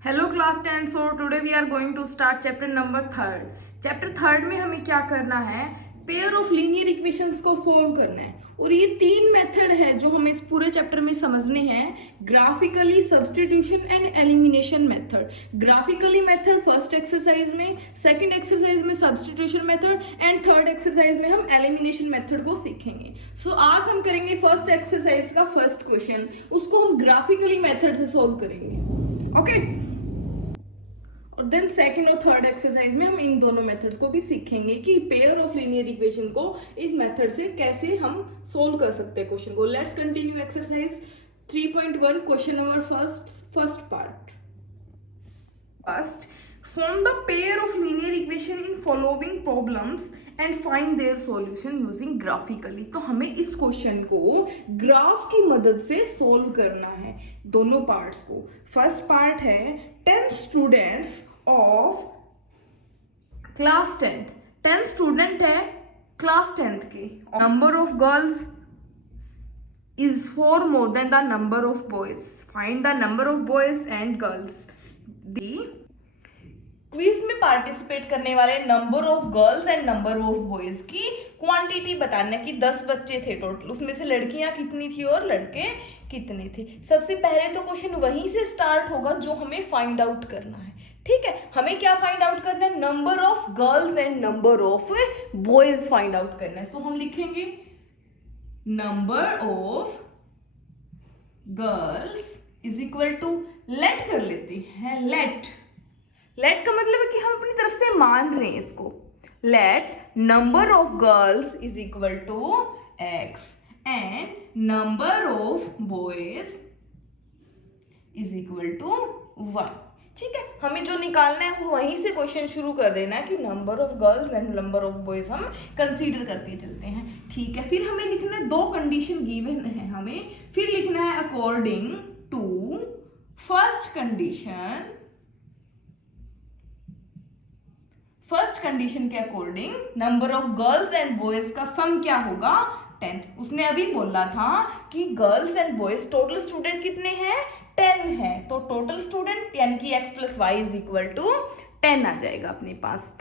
Hello class 10। So today we are going to start chapter number 3। Chapter 3 में हमें क्या करना है, पेयर ऑफ लीनियर इक्वेशंस को सोल्व करना है। और ये तीन मेथड है जो हमें इस पूरे चैप्टर में समझने हैं। Graphically, substitution and elimination method. Graphically method first exercise में, सेकंड एक्सरसाइज में substitution method and third exercise में हम एलिमिनेशन मेथड को सीखेंगे। सो आज हम करेंगे फर्स्ट एक्सरसाइज का फर्स्ट क्वेश्चन, उसको हम ग्राफिकली मेथड से सोल्व करेंगे। ओके और देन सेकंड और थर्ड एक्सरसाइज में हम इन दोनों मेथड्स को भी सीखेंगे कि पेयर ऑफ लीनियर इक्वेशन को इस मेथड से कैसे हम सोल्व कर सकते हैं क्वेश्चन को। Let's continue exercise 3.1 question number first part. First, form the pair of linear equation in following problems and find their solution using graphically। तो हमें इस क्वेश्चन को ग्राफ की मदद से सोल्व करना है, दोनों पार्ट्स को। फर्स्ट पार्ट है 10 students of class 10th। 10 student है क्लास 10th के। Number of girls is 4 more than the number of boys। find the number of boys and girls। the quiz में पार्टिसिपेट करने वाले number of girls and number of boys की quantity बताना है कि 10 बच्चे थे टोटल, उसमें से लड़कियां कितनी थी और लड़के कितने थे। सबसे पहले तो क्वेश्चन वहीं से स्टार्ट होगा जो हमें फाइंड आउट करना है। ठीक है, हमें क्या फाइंड आउट करना है, number of girls and number of boys find out करना है। सो हम लिखेंगे number of girls is equal to, let कर लेते हैं, लेट का मतलब है कि हम अपनी तरफ से मान रहे हैं इसको। Let number of girls is equal to X and number of boys is equal to Y. ठीक है, हमें जो निकालना है वो वहीं से क्वेश्चन शुरू कर देना है कि number of girls and number of boys हम कंसीडर करके चलते हैं। ठीक है, फिर हमें लिखना है, दो कंडीशन गिवन है हमें, फिर लिखना है अकॉर्डिंग टू फर्स्ट कंडीशन के according number of girls and boys का सम क्या होगा, 10। उसने अभी बोला था कि girls and boys total student कितने हैं, 10 है। तो टोटल स्टूडेंट यानी कि x plus Y is equal to 10 आ जाएगा अपने पास।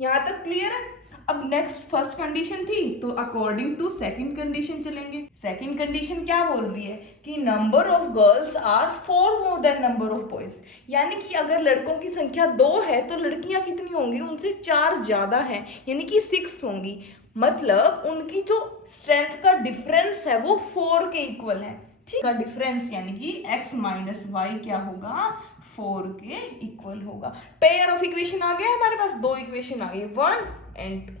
यहां तक क्लियर है। अब नेक्स्ट फर्स्ट कंडीशन थी तो अकॉर्डिंग टू सेकंड कंडीशन चलेंगे। सेकंड कंडीशन क्या बोल रही है कि number of girls are 4 more than number of boys, यानी कि अगर लड़कों की संख्या 2 है तो लड़कियां कितनी होंगी, उनसे 4 ज्यादा हैं, यानी कि 6 होंगी। मतलब उनकी जो स्ट्रेंथ का डिफरेंस है वो 4 के इक्वल है। ठीक है, डिफरेंस यानी कि x माइनस वाई क्या होगा, 4 के इक्वल होगा। पेयर ऑफ इक्वेशन आ गया हमारे पास, दो इक्वेशन आ गई, 1 एंड 2।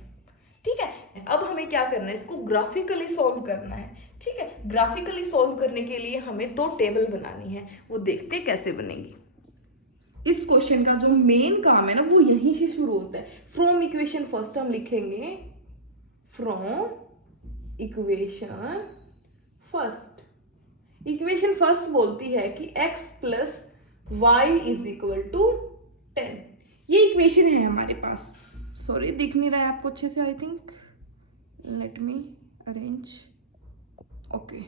ठीक है, अब हमें क्या करना है, इसको ग्राफिकली सॉल्व करना है। ठीक है, ग्राफिकली सॉल्व करने के लिए हमें दो टेबल बनानी है, वो देखते कैसे बनेगी। इस क्वेश्चन का जो मेन काम है ना वो यहीं से शुरू होता है। फ्रॉम इक्वेशन फर्स्ट हम लिखेंगे, from equation first. Equation first बोलती है कि x plus Y is equal to 10। ये इक्वेशन है हमारे पास। सॉरी दिख नहीं रहा है आपको अच्छे से, I think, let me arrange. Okay,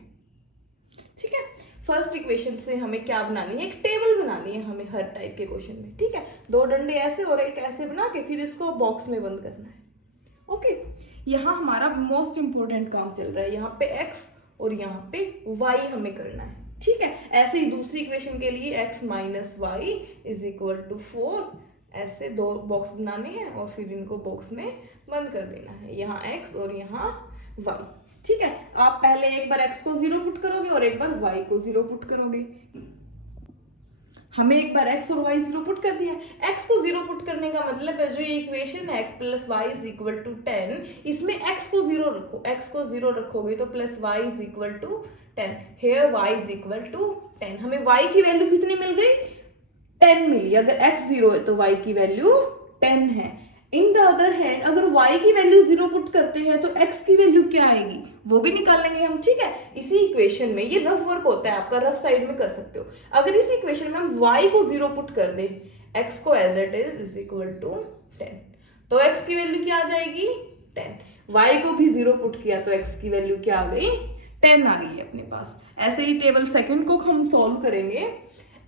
ठीक है, फर्स्ट इक्वेशन से हमें क्या बनानी है, एक टेबल बनानी है हमें हर टाइप के क्वेश्चन में। ठीक है, दो डंडे ऐसे और एक ऐसे बना के फिर इसको बॉक्स में बंद करना है। ओके, यहाँ हमारा मोस्ट इंपॉर्टेंट काम चल रहा है, यहाँ पे x और यहाँ पे y हमें करना है। ठीक है, ऐसे ही दूसरी इक्वेशन के लिए x minus Y is equal to 4, ऐसे दो बॉक्स बनाने हैं और फिर इनको बॉक्स में बंद कर देना है, यहाँ x और यहाँ y। ठीक है, आप पहले एक बार x को 0 पुट करोगे और एक बार y को 0 पुट करोगे। हमें एक बार x और y 0 पुट कर दिया है। x को 0 पुट करने का मतलब है जो ये इक्वेशन है x plus Y is equal to 10, इसमें x को 0 रखो, x को 0 रखोगे तो plus Y is equal to 10, here y is equal to 10। हमें y की वैल्यू कितनी मिल गई, 10 मिली। अगर x 0 है तो y की वैल्यू 10 है। इन द अदर हैंड अगर y की वैल्यू 0 पुट करते हैं तो x की वैल्यू क्या आएगी वो भी निकाल लेंगे हम। ठीक है, इसी इक्वेशन में ये रफ वर्क होता है आपका, रफ साइड में कर सकते हो। अगर इस इक्वेशन में हम y को 0 पुट कर दे, x को as it is equal to 10, तो x की वैल्यू क्या आ जाएगी, 10। y को भी 0 पुट किया तो x की वैल्यू क्या आ गई, 10 आ गई है अपने पास। ऐसे ही टेबल सेकंड को हम सॉल्व करेंगे।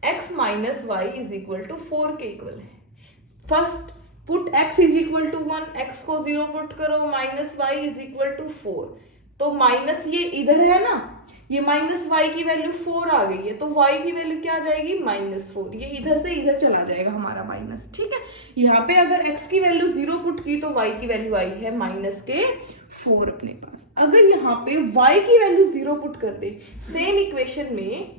x minus Y is equal to 4 के इक्वल है। First put x is equal to 1, x को 0 पुट करो, minus Y is equal to 4, तो माइनस ये इधर है ना, ये माइनस वाई की वैल्यू 4 आ गई है, तो वाई की वैल्यू क्या आ जाएगी -4, ये इधर से इधर चला जाएगा हमारा माइनस, ठीक है। यहाँ पे अगर x की वैल्यू 0 पुट की तो y की वैल्यू आई है -4 अपने पास। अगर यहाँ पे y की वैल्यू 0 पुट कर दे सेम इक्वेशन में,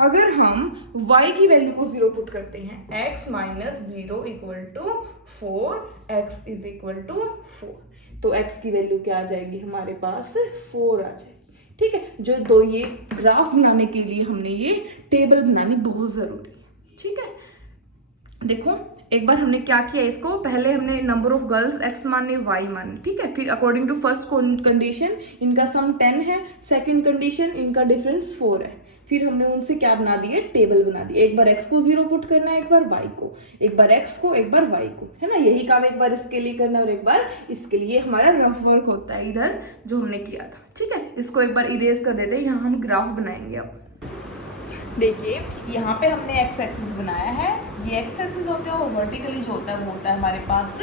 अगर हम y की वैल्यू को 0 पुट करते हैं, x minus 0 equal to 4, x is equal to 4, तो x की वैल्यू क्या आ जाएगी हमारे पास 4 आ जाएगी, ठीक है। जो दो ये ग्राफ बनाने के लिए हमने ये टेबल बनानी बहुत जरूरी, ठीक है। देखो एक बार हमने क्या किया, इसको पहले हमने नंबर ऑफ गर्ल्स x माने y माने, ठीक है। फिर अकॉर्डिंग टू फर्स्ट कंडीशन इनका सम 10 है, सेकंड कंडीशन इनका डिफरेंस 4 है, फिर हमने उनसे क्या बना दिए, टेबल बना दिए। एक बार x को 0 पुट करना है, एक बार y को, एक बार x को, एक बार y को, है ना। यही काम एक बार इसके लिए करना है और एक बार इसके लिए। हमारा रफ वर्क होता है इधर जो हमने किया था, ठीक है। इसको एक बार इरेज कर देते हैं, यहाँ हम ग्राफ बनाएंगे। अब देखिए यहाँ पे हमने x एक्सिस बनाया है, ये x एक्सिस होता है और वर्टिकली जो होता है वो होता है हमारे पास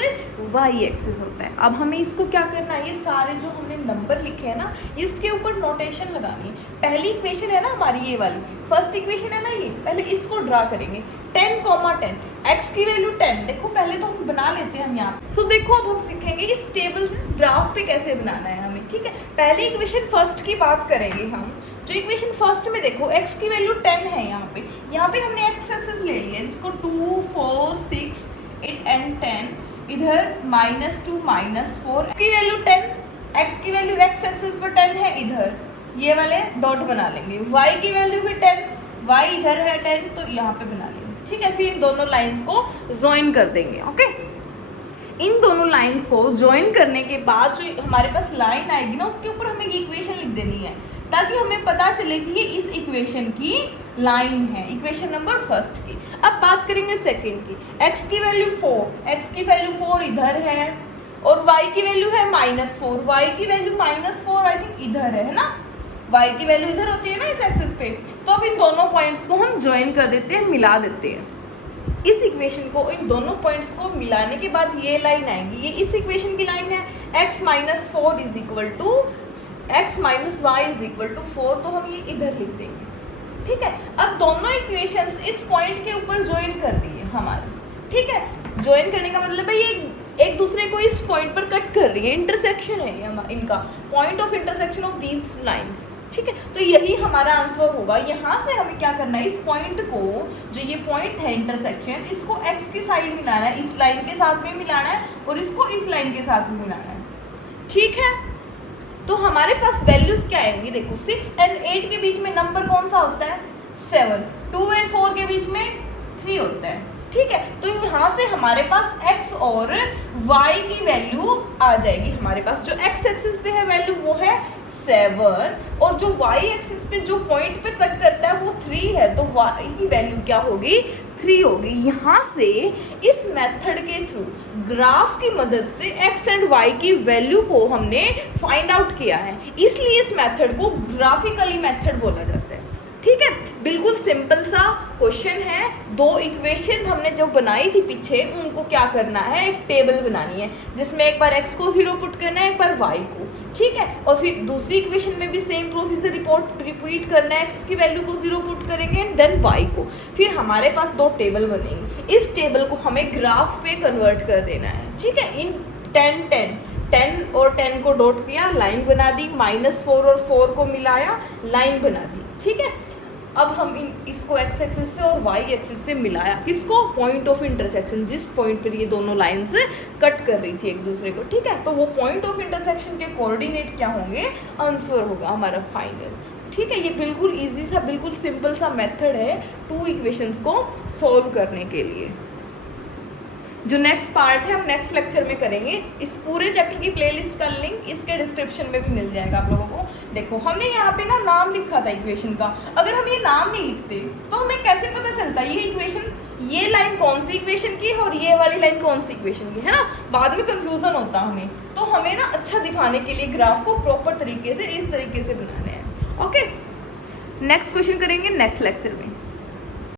y एक्सिस होता है। अब हमें इसको क्या करना है, ये सारे जो हमने नंबर लिखे हैं ना, इसके ऊपर नोटेशन लगानी है। पहली इक्वेशन है ना हमारी ये वाली, फर्स्ट इक्वेशन है ना ये, पहले इसको ड्रा करेंगे 10, 10, x की वैल्यू 10। देखो पहले तो हम बना लेते हैं हम यहाँ। सो देखो अब हम सीखेंगे इस टेबल से इस ग्राफ पे कैसे बनाना है हमें, ठीक है। पहले इक्वेशन फर्स्ट की बात करेंगे हम। जो इक्वेशन फर्स्ट में देखो x की वैल्यू 10 है, यहाँ पे हमने x एक्सिस ले लिया, जिसको 2, 4, 6, 8 एंड 10, इधर -2, -4, x की वैल्यू 10, x की वैल्यू x एक्सिस पर 10 है, इधर ये वाले डॉट बना लेंगे। y की वैल्यू भी 10, y इधर है 10, तो यहाँ पे बना लेंगे, ठीक है। फिर इन दोनों लाइंस को ज्वाइन कर देंगे, ओके। इन दोनों लाइंस को ज्वाइन करने के बाद जो हमारे पास लाइन आएगी ना, उसके ऊपर हमें इक्वेशन लिख देनी है, ताकि हमें पता चले कि ये इस इक्वेशन की लाइन है, इक्वेशन नंबर फर्स्ट की। अब बात करेंगे सेकंड की। x की वैल्यू 4, x की वैल्यू 4 इधर है और y की वैल्यू है -4, y की वैल्यू -4 आई थिंक इधर है ना, y की वैल्यू इधर होती है ना इस एक्सिस पे। तो अब इन दोनों पॉइंट्स को हम ज्वाइन कर देते हैं, मिला देते हैं। इस इक्वेशन को, इन दोनों पॉइंट्स को मिलाने के बाद ये लाइन आएगी, ये इस इक्वेशन की लाइन है, x minus 4 is equal to x minus Y is equal to 4, तो हम ये इधर लिख देंगे, ठीक है। अब दोनों इक्वेशंस इस पॉइंट के ऊपर ज्वाइन कर रही है हमारी, ठीक है। ज्वाइन करने का मतलब है ये एक दूसरे को इस पॉइंट पर कट कर रही है, इंटरसेक्शन है इनका, point of intersection of these lines, ठीक है। तो यही हमारा आंसर होगा। यहाँ से हमें क्या करना है, इस पॉइंट को, जो ये पॉइंट है इंटरसेक्शन, इसको x की साइड मिलाना है, इस लाइन के साथ में मिलाना है और इसको इस लाइन के साथ में मिलाना है, ठीक है। तो हमारे पास वैल्यूज क्या आएंगी, देखो 6 एंड 8 के बीच में नंबर कौन सा होता है 7, 2 एंड 4 के बीच में 3 होता है, ठीक है। तो यहाँ से हमारे पास x और y की वैल्यू आ जाएगी। हमारे पास जो x एक्सिस पे है वैल्यू वो है 7 और जो y एक्सिस पे जो पॉइंट पे कट करता है वो 3 है, तो y की वैल्यू क्या होगी 3 होगी। यहाँ से इस मेथड के थ्रू, ग्राफ की मदद से x एंड y की वैल्यू को हमने फाइंड आउट किया है, इसलिए इस मेथड को ग्राफिकली मेथड बोला जाता है, ठीक है। बिल्कुल सिंपल सा क्वेश्चन है। दो इक्वेशन हमने जो बनाई थी पीछे, उनको क्या करना है, एक टेबल बनानी है जिसमें एक बार x को 0 पुट करना है, एक बार y को, ठीक है। और फिर दूसरी इक्वेशन में भी सेम प्रोसीजर रिपीट करना है, x की वैल्यू को 0 पुट करेंगे एंड देन y को। फिर हमारे पास दो टेबल बनेंगे, इस टेबल को हमें ग्राफ पे कन्वर्ट कर देना है, ठीक है। इन 10 और 10 को डॉट किया, लाइन बना दी, -4 और 4 को मिलाया, लाइन बना दी, ठीक है। अब हम इसको x एक्सिस से और y एक्सिस से मिलाया, किसको, पॉइंट ऑफ इंटरसेक्शन, जिस पॉइंट पर ये दोनों लाइंस कट कर रही थी एक दूसरे को, ठीक है। तो वो पॉइंट ऑफ इंटरसेक्शन के कोऑर्डिनेट क्या होंगे, आंसर होगा हमारा फाइनल, ठीक है। ये बिल्कुल इजी सा, बिल्कुल सिंपल सा मेथड है 2 इक्वेशंस को सॉल्व करने के लिए। जो नेक्स्ट पार्ट है हम नेक्स्ट लेक्चर में करेंगे। इस पूरे चैप्टर की प्लेलिस्ट का लिंक इसके डिस्क्रिप्शन में भी मिल जाएगा आप लोगों को। देखो हमने यहाँ पे ना नाम लिखा था इक्वेशन का, अगर हम ये नाम नहीं लिखते तो हमें कैसे पता चलता ये इक्वेशन, ये लाइन कौन सी इक्वेशन की है और ये वाली लाइन कौन सी इक्वेशन की है ना, बाद में कंफ्यूजन होता हमें। तो हमें ना अच्छा दिखाने के लिए ग्राफ को प्रॉपर तरीके से इस तरीके से बनाने हैं, ओके। नेक्स्ट क्वेश्चन करेंगे नेक्स्ट लेक्चर में।